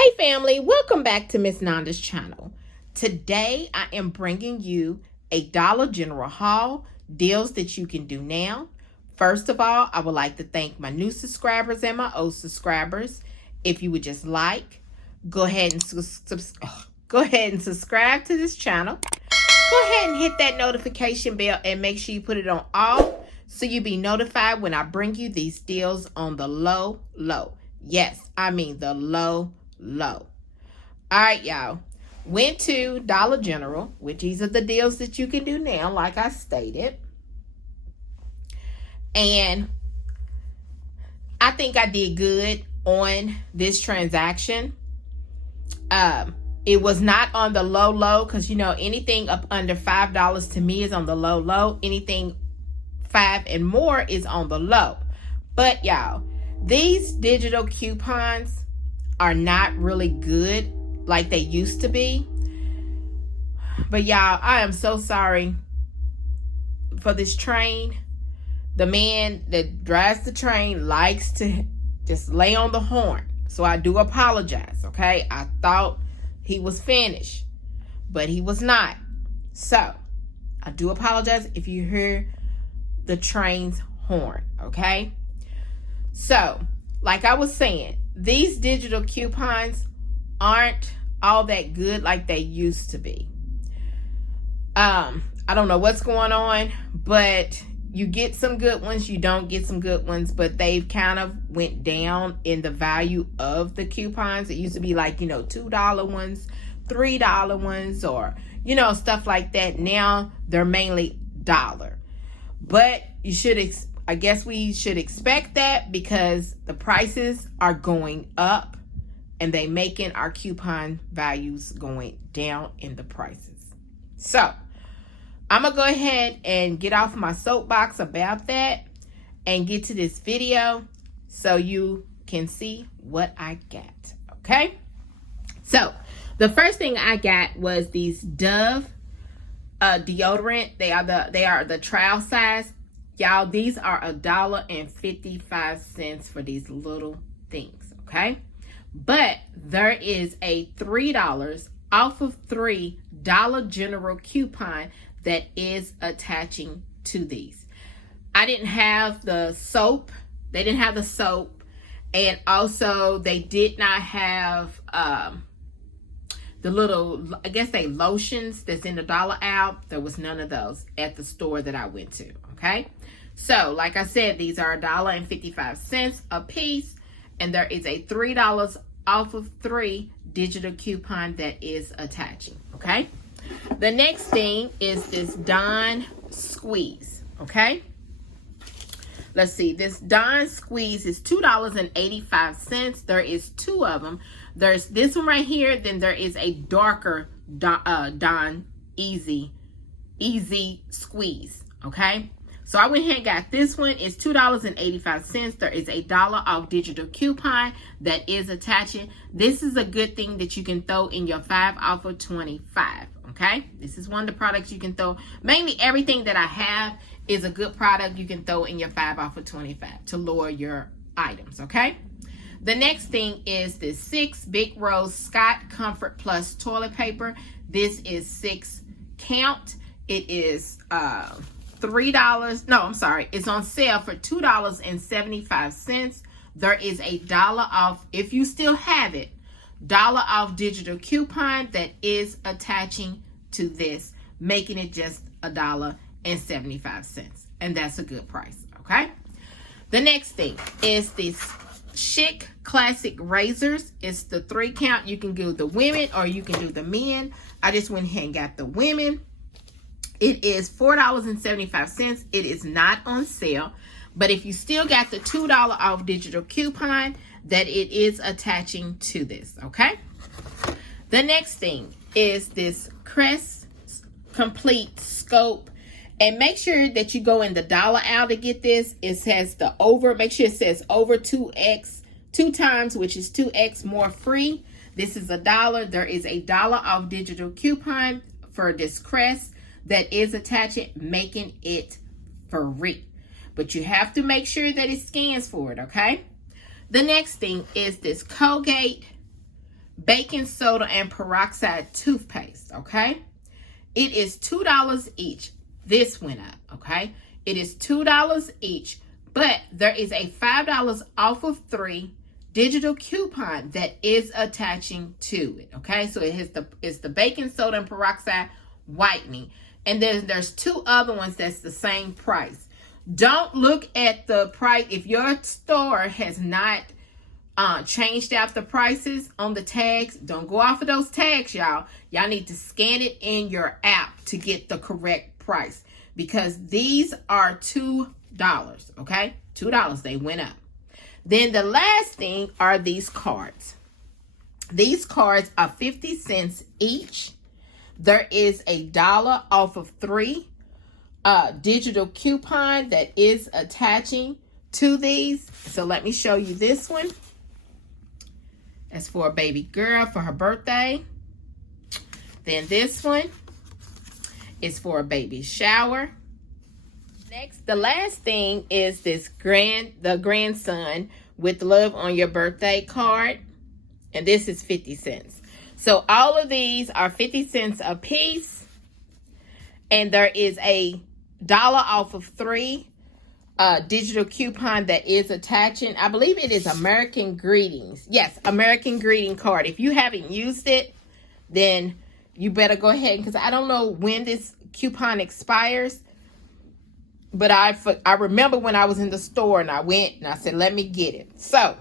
Hey family, welcome back to Miss Nanda's channel. Today I am bringing you a Dollar General haul, deals that you can do now. First of all, I would like to thank my new subscribers and my old subscribers. If you would just go ahead and subscribe to this channel. Go ahead and hit that notification bell and make sure you put it on all so you'll be notified when I bring you these deals on the low. Yes, I mean the low. All right, y'all. Went to Dollar General, which these are the deals that you can do now, like I stated. And I think I did good on this transaction. It was not on the low because, you know, anything up under $5 to me is on the low. Anything $5 and more is on the low. But y'all, these digital coupons are not really good like they used to be. But y'all, I am so sorry for this train. The man that drives the train likes to just lay on the horn. So I do apologize, okay? I thought he was finished, but he was not. So I do apologize if you hear the train's horn, okay? So, like I was saying, these digital coupons aren't all that good like they used to be. I don't know what's going on, but you get some good ones, you don't get some good ones, but they've kind of went down in the value of the coupons. It used to be like, you know, $2 ones, $3 ones, or, you know, stuff like that. Now they're mainly $1. But you should I guess we should expect that because the prices are going up and they making our coupon values going down in the prices. So I'm going to go ahead and get off my soapbox about that and get to this video so you can see what I got. Okay? So the first thing I got was these Dove deodorant. They are the trial size. Y'all, these are $1.55 for these little things, okay? But there is a $3 off of $3 Dollar General coupon that is attaching to these. I didn't have the soap. They didn't have the soap. And also, they did not have the little, I guess they lotions that's in the dollar aisle. There was none of those at the store that I went to, okay? So, like I said, these are $1.55 a piece, and there is a $3 off of $3 digital coupon that is attaching, okay? The next thing is this Dawn Squeeze, okay? Let's see, this Dawn Squeeze is $2.85. There is two of them. There's this one right here, then there is a darker Dawn Easy Squeeze, okay? So I went ahead and got this one. It's $2.85. There is a $1 off digital coupon that is attaching. This is a good thing that you can throw in your 5 off of 25. Okay, this is one of the products you can throw. Mainly everything that I have is a good product you can throw in your 5 off of 25 to lower your items. Okay, the next thing is this 6 Big Rose Scott Comfort Plus toilet paper. This is 6 count. It is $3. No, I'm sorry. It's on sale for $2.75. There is a $1 off, if you still have it, $1 off digital coupon that is attaching to this, making it just $1.75. And that's a good price, okay? The next thing is this Chic Classic Razors. It's the 3 count. You can do the women or you can do the men. I just went ahead and got the women. It is $4.75. It is not on sale, but if you still got the $2 off digital coupon, that it is attaching to this, okay? The next thing is this Crest Complete Scope, and make sure that you go in the dollar aisle to get this. It says the over, make sure it says over 2x, 2 times, which is 2x more free. This is $1. There is a $1 off digital coupon for this Crest that is attaching, making it free. But you have to make sure that it scans for it, okay? The next thing is this Colgate baking soda and peroxide toothpaste, okay? It is $2 each. This went up, okay? It is $2 each, but there is a $5 off of 3 digital coupon that is attaching to it, okay? So it's the baking soda and peroxide whitening. And then there's 2 other ones that's the same price. Don't look at the price. If your store has not changed out the prices on the tags, don't go off of those tags, y'all. Y'all need to scan it in your app to get the correct price, because these are $2, okay? $2, they went up. Then the last thing are these cards. These cards are 50 cents each. There is a $1 off of 3 digital coupon that is attaching to these. So let me show you this one. That's for a baby girl for her birthday. Then this one is for a baby shower. Next, the last thing is this the grandson with love on your birthday card. And this is 50 cents. So all of these are 50 cents a piece. And there is a $1 off of 3 digital coupon that is attaching. I believe it is American Greetings. Yes, American Greeting card. If you haven't used it, then you better go ahead, because I don't know when this coupon expires. But I remember when I was in the store and I went and I said, let me get it. So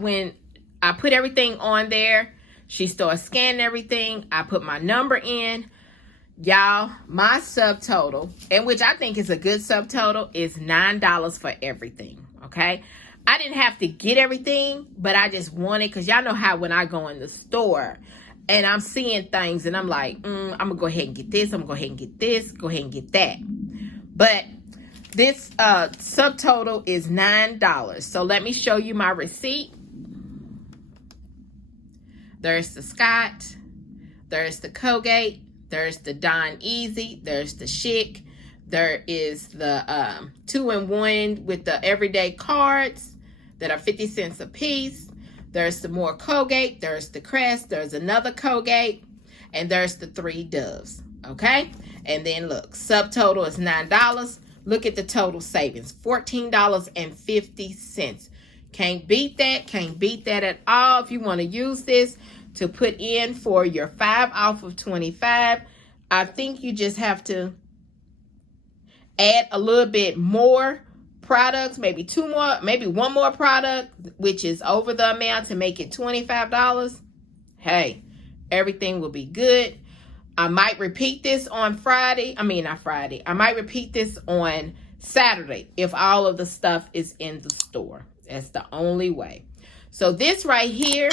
when I put everything on there, she started scanning everything. I put my number in. Y'all, my subtotal, and which I think is a good subtotal, is $9 for everything, okay? I didn't have to get everything, but I just wanted, because y'all know how when I go in the store and I'm seeing things and I'm like, I'm going to go ahead and get this, I'm going to go ahead and get this, go ahead and get that. But this subtotal is $9. So let me show you my receipt. There's the Scott, there's the Colgate, there's the Don Easy, there's the Chic, there is the 2-in-1 with the everyday cards that are 50 cents a piece. There's some more Colgate, there's the Crest, there's another Colgate, and there's the 3 Doves, okay? And then look, subtotal is $9. Look at the total savings, $14.50. Can't beat that, can't beat that at all. If you want to use this to put in for your 5 off of 25, I think you just have to add a little bit more products, maybe 2 more, maybe 1 more product, which is over the amount, to make it $25. Hey, everything will be good. I might repeat this on Friday. I mean, not Friday. I might repeat this on Saturday if all of the stuff is in the store. That's the only way. So this right here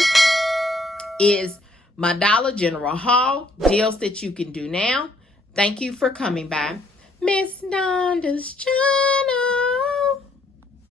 is my Dollar General haul deals that you can do now. Thank you for coming by Miss Donda's channel.